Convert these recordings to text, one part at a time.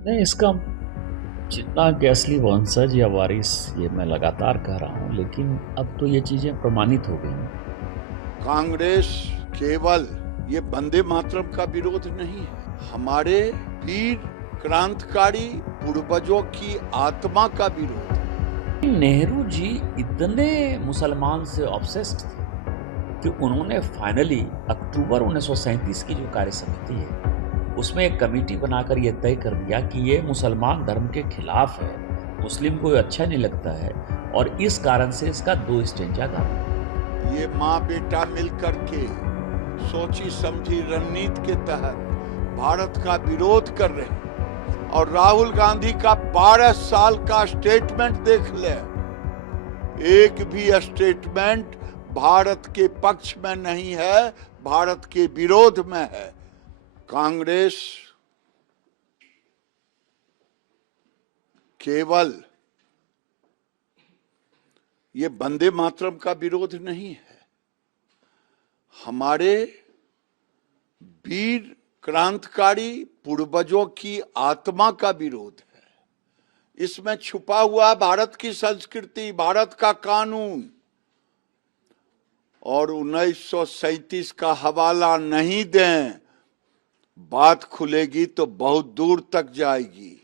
नहीं, इसका जितना कि असली वंशज या वारिस ये मैं लगातार कह रहा हूँ, लेकिन अब तो ये चीजें प्रमाणित हो गई हैं। कांग्रेस केवल ये वंदे मातरम का विरोध नहीं है, हमारे वीर क्रांतिकारी पूर्वजों की आत्मा का विरोध है। नेहरू जी इतने मुसलमान से ऑब्सेस्ड थे कि उन्होंने फाइनली अक्टूबर 1937 की जो कार्य समिति है उसमें एक कमेटी बनाकर ये तय कर दिया कि ये मुसलमान धर्म के खिलाफ है, मुस्लिम को ये अच्छा नहीं लगता है और इस कारण से इसका 2 स्टेंजा गाना। ये माँ बेटा मिलकर के सोची समझी रणनीति के तहत भारत का विरोध कर रहे हैं और राहुल गांधी का 12 साल का स्टेटमेंट देख ले, एक भी स्टेटमेंट भारत के पक्ष में नहीं है, भारत के विरोध में है। कांग्रेस केवल ये वंदे मातरम का विरोध नहीं है, हमारे वीर क्रांतिकारी पूर्वजों की आत्मा का विरोध है। इसमें छुपा हुआ भारत की संस्कृति, भारत का कानून, और 1937 का हवाला नहीं दें, बात खुलेगी तो बहुत दूर तक जाएगी।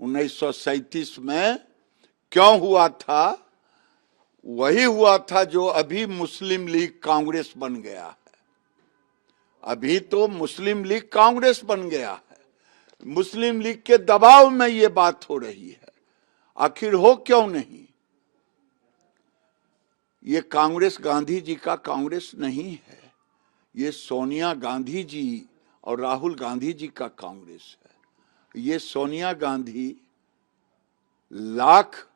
1937 में क्यों हुआ था? वही हुआ था जो अभी मुस्लिम लीग कांग्रेस बन गया है। अभी तो मुस्लिम लीग कांग्रेस बन गया है, मुस्लिम लीग के दबाव में ये बात हो रही है। आखिर हो क्यों नहीं? ये कांग्रेस गांधी जी का कांग्रेस नहीं है, ये सोनिया गांधी जी और राहुल गांधी जी का कांग्रेस है। ये सोनिया गांधी लाख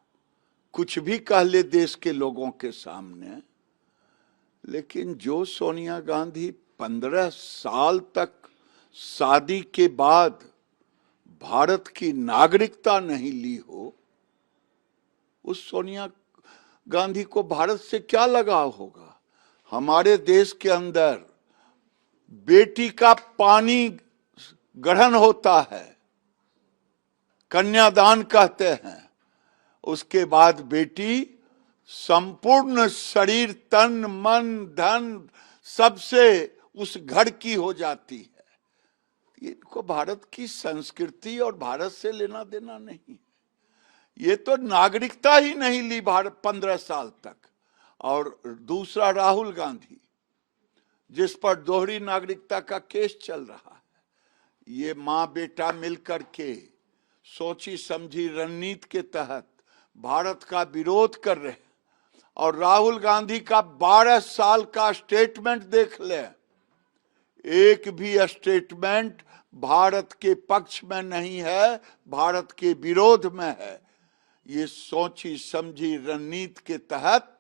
कुछ भी कह ले देश के लोगों के सामने, लेकिन जो सोनिया गांधी 15 साल तक शादी के बाद भारत की नागरिकता नहीं ली हो, उस सोनिया गांधी को भारत से क्या लगाव होगा? हमारे देश के अंदर बेटी का पानी ग्रहण होता है, कन्यादान कहते हैं, उसके बाद बेटी संपूर्ण शरीर, तन, मन, धन सबसे उस घर की हो जाती है। इनको भारत की संस्कृति और भारत से लेना देना नहीं। ये तो नागरिकता ही नहीं ली भारत 15 साल तक। और दूसरा राहुल गांधी, जिस पर दोहरी नागरिकता का केस चल रहा है, ये माँ बेटा मिलकर के सोची समझी रणनीति के तहत भारत का विरोध कर रहे हैं और राहुल गांधी का 12 साल का स्टेटमेंट देख ले, एक भी स्टेटमेंट भारत के पक्ष में नहीं है, भारत के विरोध में है। ये सोची समझी रणनीति के तहत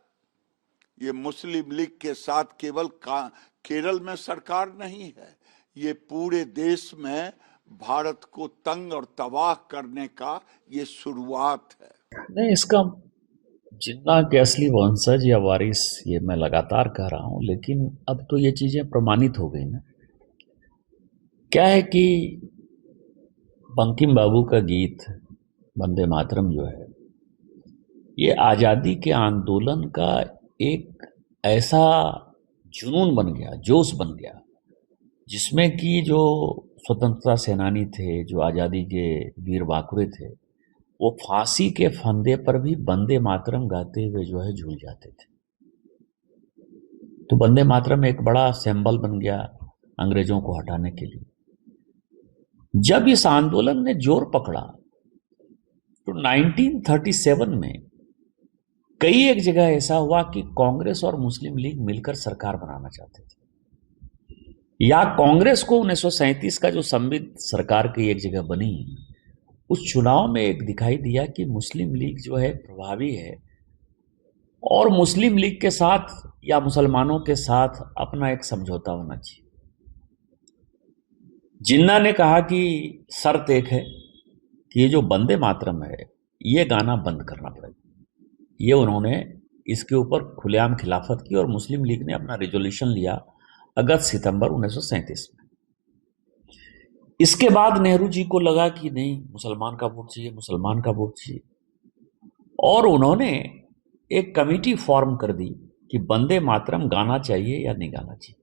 ये मुस्लिम लीग के साथ केवल केरल में सरकार नहीं है, ये पूरे देश में भारत को तंग और तबाह करने का ये शुरुआत है। नहीं, इसका जितना कि असली वंशज या वारिस ये मैं लगातार कह रहा हूँ, लेकिन अब तो ये चीजें प्रमाणित हो गई ना। क्या है कि बंकिम बाबू का गीत वंदे मातरम जो है, ये आज़ादी के आंदोलन का एक ऐसा जुनून बन गया, जोश बन गया, जिसमें कि जो स्वतंत्रता सेनानी थे, जो आज़ादी के वीर बाकुरे थे, वो फांसी के फंदे पर भी वंदे मातरम गाते हुए जो है झूल जाते थे। तो वंदे मातरम एक बड़ा सिंबल बन गया अंग्रेजों को हटाने के लिए। जब इस आंदोलन ने जोर पकड़ा तो 1937 में कई एक जगह ऐसा हुआ कि कांग्रेस और मुस्लिम लीग मिलकर सरकार बनाना चाहते थे, या कांग्रेस को 1937 का जो संविध सरकार की एक जगह बनी, उस चुनाव में एक दिखाई दिया कि मुस्लिम लीग जो है प्रभावी है और मुस्लिम लीग के साथ या मुसलमानों के साथ अपना एक समझौता होना चाहिए। जिन्ना ने कहा कि शर्त एक है कि ये जो वंदे मातरम है ये गाना बंद करना पड़ेगा। ये उन्होंने इसके ऊपर खुलेआम खिलाफत की और मुस्लिम लीग ने अपना रेजोल्यूशन लिया अगस्त सितंबर 1937 में। इसके बाद नेहरू जी को लगा कि नहीं, मुसलमान का वोट चाहिए, मुसलमान का वोट चाहिए, और उन्होंने एक कमेटी फॉर्म कर दी कि वंदे मातरम गाना चाहिए या नहीं गाना चाहिए।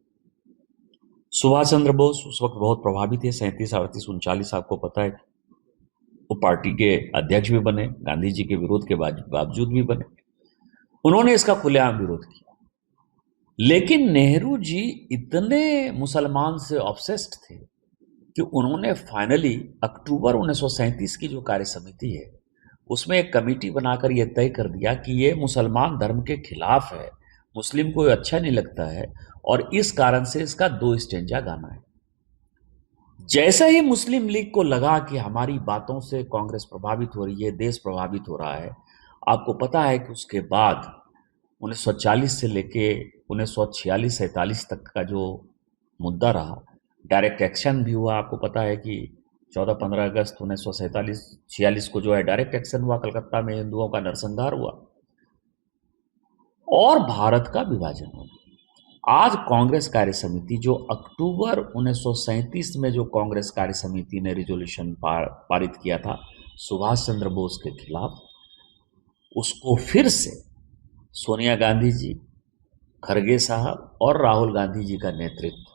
सुभाष चंद्र बोस उस वक्त बहुत प्रभावित थे, 37, 38, 39, आपको पता है, वो पार्टी के अध्यक्ष भी बने, गांधी जी के विरोध के बावजूद भी बने। उन्होंने इसका खुलेआम विरोध किया, लेकिन नेहरू जी इतने मुसलमान से ऑब्सेस्ड थे कि उन्होंने फाइनली अक्टूबर 1937 की जो कार्य समिति है उसमें एक कमेटी बनाकर यह तय कर दिया कि ये मुसलमान धर्म के खिलाफ है, मुस्लिम को अच्छा नहीं लगता है, और इस कारण से इसका 2 स्टेंजा गाना है। जैसे ही मुस्लिम लीग को लगा कि हमारी बातों से कांग्रेस प्रभावित हो रही है, देश प्रभावित हो रहा है, आपको पता है कि उसके बाद 1940 से लेके 1946-47 तक का जो मुद्दा रहा, डायरेक्ट एक्शन भी हुआ। आपको पता है कि 14-15 अगस्त 1947-46 को जो है डायरेक्ट एक्शन हुआ, कलकत्ता में हिंदुओं का नरसंहार हुआ और भारत का विभाजन हुआ। आज कांग्रेस कार्य समिति, जो अक्टूबर 1937 में जो कांग्रेस कार्य समिति ने रिजोल्यूशन पारित किया था सुभाष चंद्र बोस के खिलाफ, उसको फिर से सोनिया गांधी जी, खरगे साहब और राहुल गांधी जी का नेतृत्व,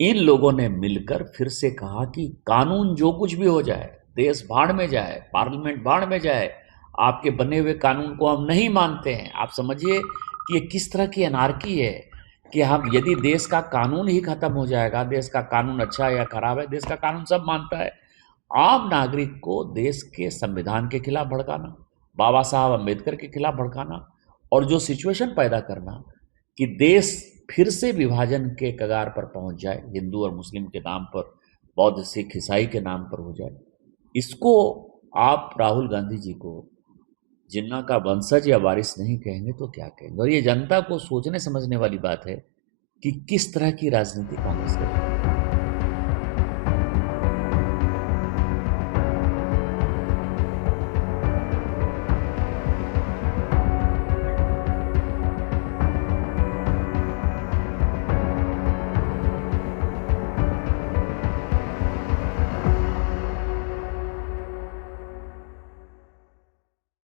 इन लोगों ने मिलकर फिर से कहा कि कानून जो कुछ भी हो जाए, देश भाड़ में जाए, पार्लियामेंट भाड़ में जाए, आपके बने हुए कानून को हम नहीं मानते हैं। आप समझिए कि ये किस तरह की अनार्की है कि हम, यदि देश का कानून ही खत्म हो जाएगा, देश का कानून अच्छा है या खराब है, देश का कानून सब मानता है, आम नागरिक को देश के संविधान के खिलाफ भड़काना, बाबा साहब अम्बेडकर के खिलाफ भड़काना, और जो सिचुएशन पैदा करना कि देश फिर से विभाजन के कगार पर पहुंच जाए, हिंदू और मुस्लिम के नाम पर, बौद्ध सिख ईसाई के नाम पर हो जाए, इसको आप राहुल गांधी जी को जिन्ना का वंशज या वारिस नहीं कहेंगे तो क्या कहेंगे। और ये जनता को सोचने समझने वाली बात है कि किस तरह की राजनीति कांग्रेस करेगी।